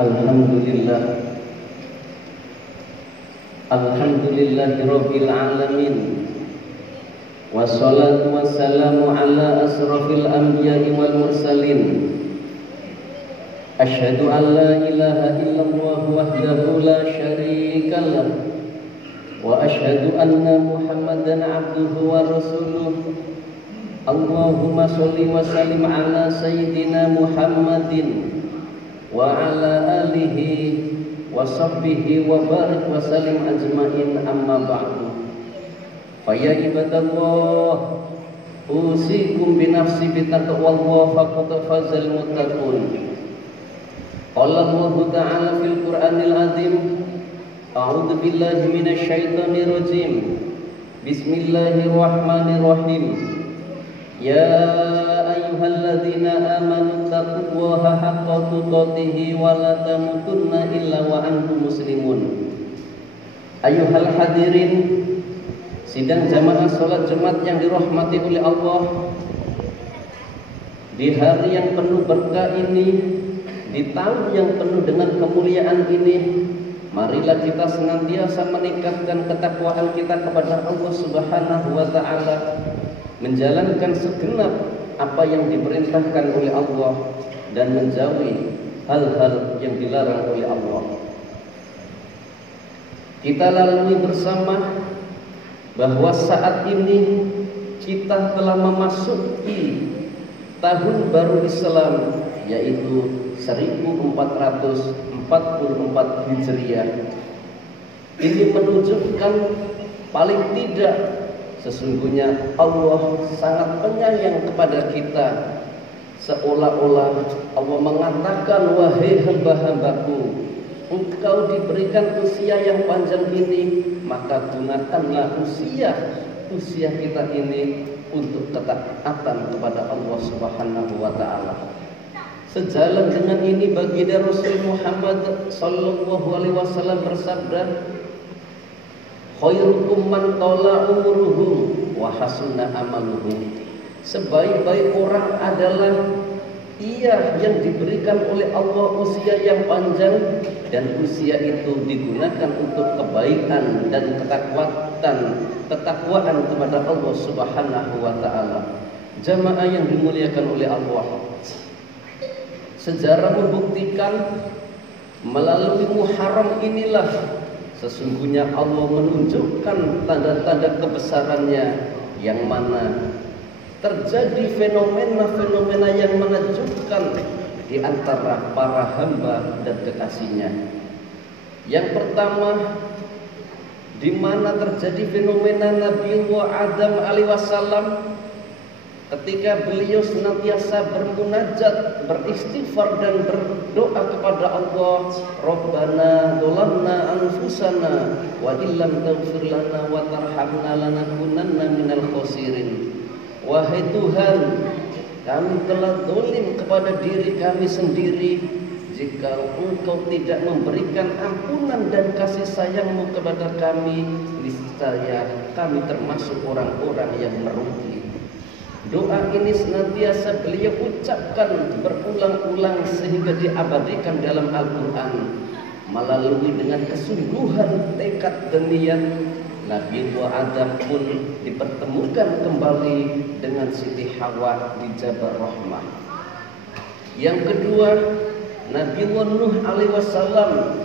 Alhamdulillah, Alhamdulillahirabbil alamin. Wassalatu wassalamu ala asrafil anbiya'i wal mursalin. Asyhadu an la ilaha illallah wahdahu la syarika lah, wa asyhadu anna Muhammadan abduhu wa rasuluh. Allahumma sholli wa sallim ala sayyidina Muhammadin wa ala alihi wa sahbihi wa barik wa sallim ajmain, amma ba'du. Faya ibadallah, usikum binafsi bitaqwallah faqad fazal muttaqun. Qala Allah ta'ala fil Qur'anil azim, a'udzu billahi minasy syaithanir rajim. Bismillahirrahmanirrahim. Ya ayyuhalladzina amanu taqullaha haqqa tuqatih wa la tamutunna illa wa antum muslimun. Ayyuhal hadirin, sidang jamaah salat Jumat yang dirahmati oleh Allah, di hari yang penuh berkah ini, di tahun yang penuh dengan kemuliaan ini, marilah kita senantiasa meningkatkan ketakwaan kita kepada Allah Subhanahu wa taala, menjalankan segenap apa yang diperintahkan oleh Allah dan menjauhi hal-hal yang dilarang oleh Allah. Kita lalui bersama bahwa saat ini kita telah memasuki tahun baru Islam, yaitu 1444 Hijriah. Ini menunjukkan paling tidak sesungguhnya Allah sangat penyayang kepada kita, seolah-olah Allah mengatakan, wahai hamba-hambaku, engkau diberikan usia yang panjang ini, maka gunakanlah usia kita ini untuk ketaatan kepada Allah Subhanahu wa taala. Sejalan dengan ini, baginda Rasul Muhammad sallallahu alaihi wasallam bersabda, khairukum man tala umuruhum wa hasuna amaluhum. Sebaik-baik orang adalah ia yang diberikan oleh Allah usia yang panjang dan usia itu digunakan untuk kebaikan dan ketakwaan kepada Allah Subhanahu wa taala. Jamaah yang dimuliakan oleh Allah, sejarah membuktikan melalui Muharram inilah sesungguhnya Allah menunjukkan tanda-tanda kebesarannya, yang mana terjadi fenomena-fenomena yang menakjubkan di antara para hamba dan kekasihnya. Yang pertama, di mana terjadi fenomena Nabiullah Adam alaihi wasallam ketika beliau senantiasa bermunajat, beristighfar dan berdoa kepada Allah, Rabbana dzalamna anfusana wa illam taghfir lana wa tarhamna lanakunanna minal khasirin. Wahai Tuhan, kami telah zalim kepada diri kami sendiri. Jika Engkau tidak memberikan ampunan dan kasih sayang-Mu kepada kami, niscaya kami termasuk orang-orang yang merugi. Doa ini senantiasa beliau ucapkan berulang-ulang sehingga diabadikan dalam Al-Quran. Melalui dengan kesungguhan, tekad dan niat, Nabiullah Adam pun dipertemukan kembali dengan Siti Hawa di Jabal Rahmah. Yang kedua, Nabiullah Nuh alaihi wasallam,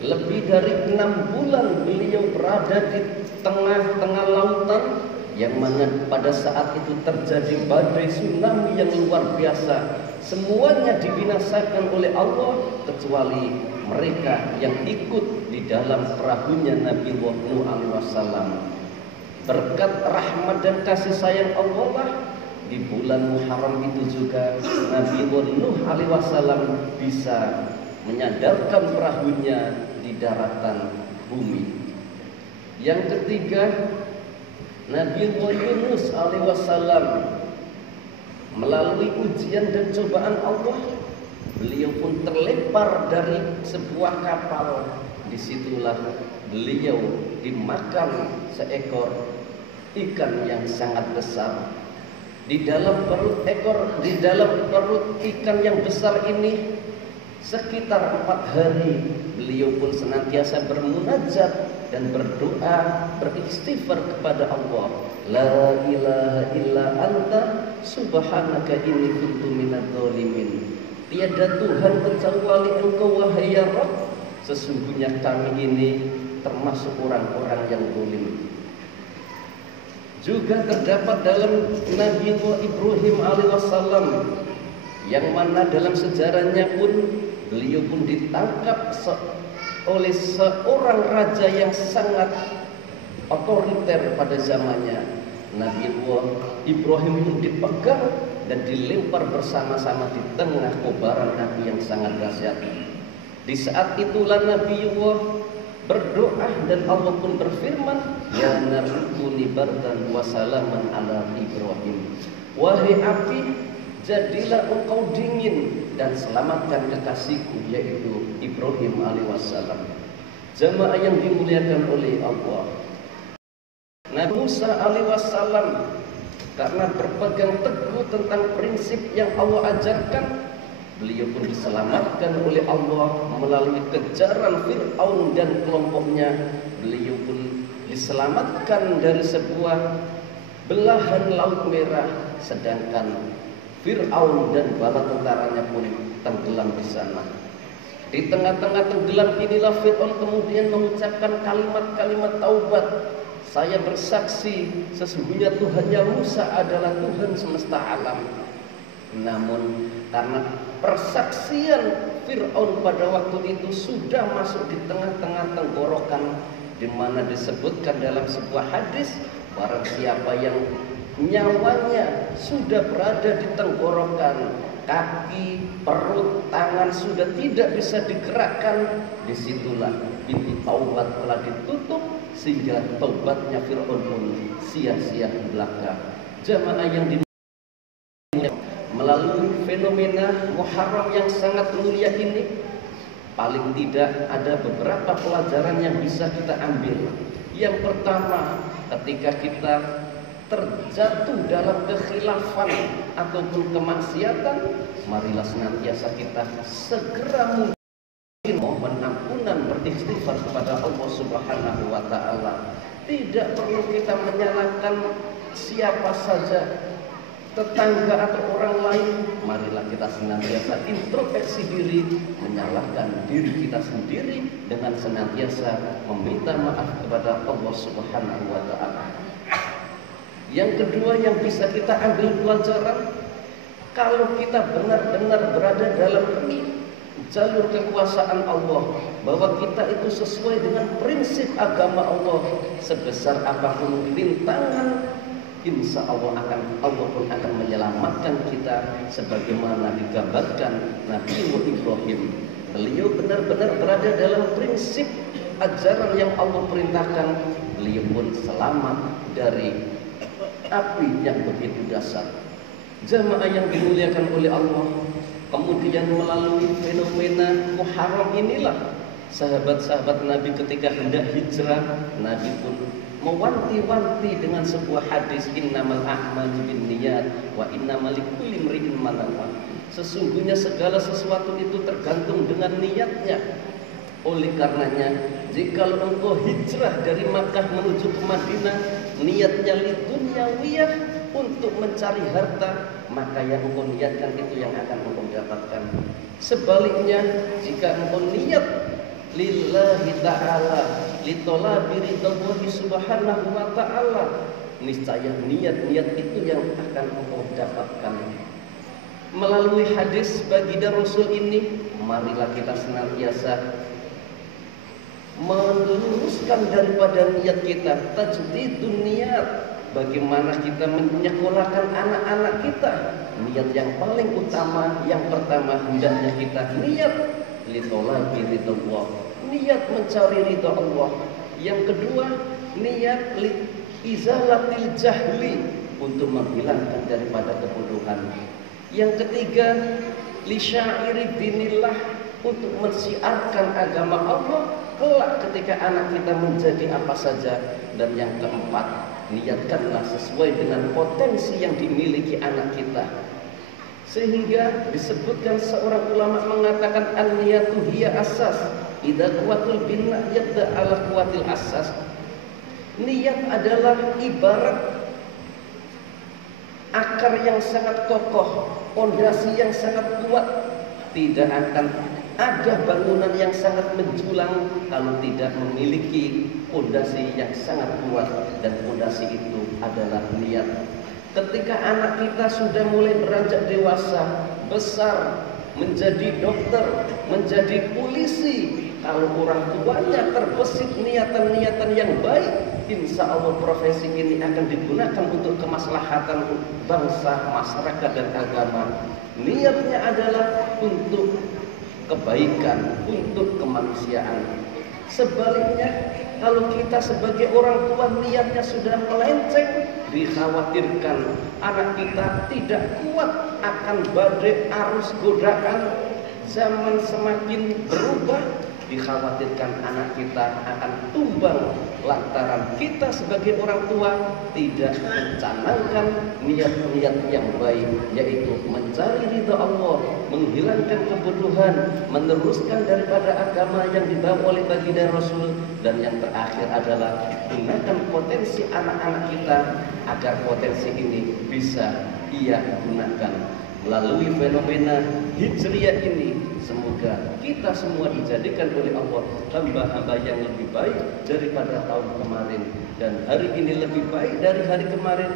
lebih dari 6 bulan beliau berada di tengah-tengah lautan, yang mana pada saat itu terjadi badai tsunami yang luar biasa. Semuanya dibinasakan oleh Allah kecuali mereka yang ikut di dalam perahunya Nabiullah Nuh alaihi wasallam. Berkat rahmat dan kasih sayang Allah lah, di bulan Muharram itu juga Nabiullah Nuh alaihi wasallam bisa menyadarkan perahunya di daratan bumi. Yang ketiga, Nabiullah Yunus alaihi wasallam melalui ujian dan cobaan Allah, beliau pun terlempar dari sebuah kapal. Disitulah beliau dimakan seekor ikan yang sangat besar. Di dalam perut ikan yang besar ini Sekitar 4 hari beliau pun senantiasa bermunajat dan berdoa, beristighfar kepada Allah. La ilaha illa anta subhanaka inni kuntu minadz zalimin. Tiada Tuhan kecuali Engkau wahai ya Rabb. Sesungguhnya kami ini termasuk orang-orang yang zalim. Juga terdapat dalam Nabi Ibrahim alaihissalam, yang mana dalam sejarahnya pun beliau pun ditangkap oleh seorang raja yang sangat otoriter pada zamannya. Nabi Ibrahim pun dipegang dan dilempar bersama-sama di tengah kobaran api yang sangat dahsyat. Di saat itulah Nabi berdoa dan Allah pun berfirman, ya narukuni bardan wa salaman ala Ibrahim. Wahai api, jadilah engkau dingin dan selamatkan kekasihku yaitu Ibrahim alaihissalam. Jamaah yang dimuliakan oleh Allah, Nabi Musa alaihissalam karena berpegang teguh tentang prinsip yang Allah ajarkan, beliau pun diselamatkan oleh Allah melalui kejaran Fir'aun dan kelompoknya. Beliau pun diselamatkan dari sebuah belahan laut merah, sedangkan Fir'aun dan bala tentaranya pun tenggelam di sana. Di tengah-tengah tenggelam inilah Fir'aun kemudian mengucapkan kalimat-kalimat taubat. Saya bersaksi sesungguhnya Tuhannya Musa adalah Tuhan semesta alam. Namun karena persaksian Fir'aun pada waktu itu sudah masuk di tengah-tengah tenggorokan, di mana disebutkan dalam sebuah hadis, barang siapa yang nyawanya sudah berada di tenggorokan, kaki, perut, tangan sudah tidak bisa digerakkan, disitulah pintu taubat telah ditutup sehingga taubatnya Fir'aun pun sia-sia belaka. Jamaah yang melalui fenomena Muharram yang sangat mulia ini, paling tidak ada beberapa pelajaran yang bisa kita ambil. Yang pertama, ketika kita terjatuh dalam kekhilafan ataupun kemaksiatan, marilah senantiasa kita segera mungkin mohon ampunan, beristighfar kepada Allah Subhanahu wa taala. Tidak perlu kita menyalahkan siapa saja, tetangga atau orang lain. Marilah kita senantiasa introspeksi diri, menyalahkan diri kita sendiri dengan senantiasa meminta maaf kepada Allah Subhanahu wa taala. Yang kedua yang bisa kita ambil pelajaran, kalau kita benar-benar berada dalam jalur kekuasaan Allah, bahwa kita itu sesuai dengan prinsip agama Allah, sebesar apapun rintangan, insya Allah pun akan menyelamatkan kita, sebagaimana digambarkan Nabi Ibrahim. Beliau benar-benar berada dalam prinsip ajaran yang Allah perintahkan, beliau pun selamat dari api yang begitu dahsyat. Jamaah yang dimuliakan oleh Allah, kemudian melalui fenomena Muharram inilah sahabat-sahabat Nabi ketika hendak hijrah, Nabi pun mewanti-wanti dengan sebuah hadis, innamal a'malu binniyat wa innamal likulli imri'in ma nawa. Sesungguhnya segala sesuatu itu tergantung dengan niatnya. Oleh karenanya, jika engkau hijrah dari Makkah menuju ke Madinah, niatnya lidunyawiyah, untuk mencari harta, maka yang engkau niatkan itu yang akan engkau dapatkan. Sebaliknya, jika engkau niat lillahi ta'ala, litolabi ridhallahi subhanahu wa ta'ala, niscaya niat-niat itu yang akan engkau dapatkan. Melalui hadis baginda Rasul ini, marilah kita senantiasa meluruskan daripada niat kita, tajdidun niat. Bagaimana kita menyekolahkan anak-anak kita, niat yang paling utama, yang pertama hendaknya kita niat litolabi ridhallah, niat mencari ridha Allah. Yang kedua, niat izalatil jahli, untuk menghilangkan daripada kebodohan. Yang ketiga, li syairi dinillah, untuk mensiarkan agama Allah kelak ketika anak kita menjadi apa saja. Dan yang keempat, niatkanlah sesuai dengan potensi yang dimiliki anak kita. Sehingga disebutkan seorang ulama mengatakan an-niyatu hiya asas. Idza quwatul bina yabda ala quwatil asas. Niat adalah ibarat akar yang sangat kokoh, pondasi yang sangat kuat. Tidak akan ada bangunan yang sangat menjulang kalau tidak memiliki pondasi yang sangat kuat, dan pondasi itu adalah niat. Ketika anak kita sudah mulai beranjak dewasa, besar, menjadi dokter, menjadi polisi, kalau orang tuanya terbesit niatan-niatan yang baik, insya Allah profesi ini akan digunakan untuk kemaslahatan bangsa, masyarakat, dan agama. Niatnya adalah untuk kebaikan, untuk kemanusiaan. Sebaliknya, kalau kita sebagai orang tua niatnya sudah melenceng, dikhawatirkan anak kita tidak kuat akan badai arus godaan zaman semakin berubah. Dikhawatirkan anak kita akan tumbang lantaran kita sebagai orang tua tidak mencanangkan niat-niat yang baik, yaitu mencari ridha Allah, menghilangkan kebodohan, meneruskan daripada agama yang dibawa oleh baginda Rasul, dan yang terakhir adalah gunakan potensi anak-anak kita agar potensi ini bisa ia gunakan melalui fenomena hijriah ini. Semoga kita semua dijadikan oleh Allah hamba-hamba yang lebih baik daripada tahun kemarin, dan hari ini lebih baik dari hari kemarin.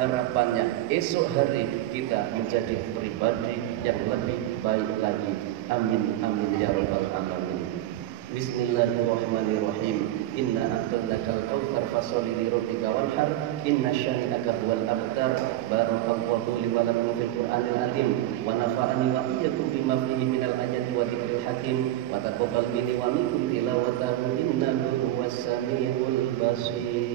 Harapannya esok hari kita menjadi pribadi yang lebih baik lagi. Amin amin ya rabbal alamin. Bismillahirrahmanirrahim. Inna a'tainakal kautsar fasholli li rabbika wanhar. Inna syani'aka huwal abtar. Barakallahu li wa lakum fil Qur'anil azim wa nafa'ani wa iyyakum bima fihi minal ayati wa dzikril hakim wa taqabbal minni wa minkum tilawatahu innahu huwas samiul basir.